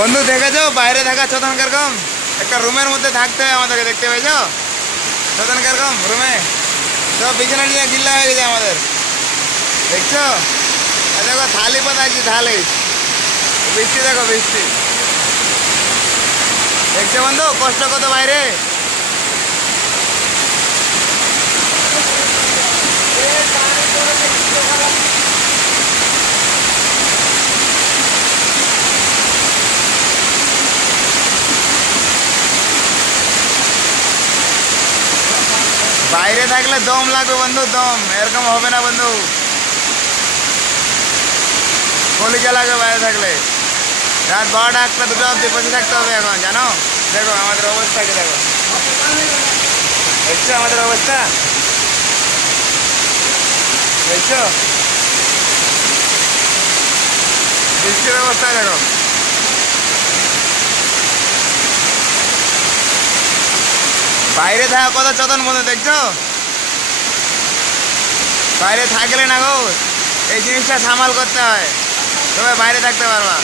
বন্ধু দেখেছো বাইরে থাকা চোদন কিরকম একটা রুমের মধ্যে থাকতে হয় আমাদেরকে, দেখতে পেয়েছো চোদন কিরকম রুমে সব বিছানা নিয়ে গিল্লা হয়ে গেছে আমাদের, দেখছো? দেখো থালি পাতা আছে, থালি বৃষ্টি, দেখো বৃষ্টি, দেখছো বন্ধু কষ্ট কত বাইরে। বাইরে থাকলে দম লাগবে বন্ধু, দম এরকম হবে না বন্ধু, কলিজা লাগবে বাইরে থাকলে। রাত 12টা 1টা 2টা অব্দি বসে থাকতে হবে এখন, জানো? দেখো আমাদের অবস্থাকে দেখো, দেখছো আমাদের অবস্থা, দেখছো বৃষ্টির অবস্থা দেখো। বাইরে থাকা কত চোদন বন্ধু, দেখছো? বাইরে থাকলে না গো এই জিনিসটা সামাল করতে হয়, তবে বাইরে থাকতে পারবা।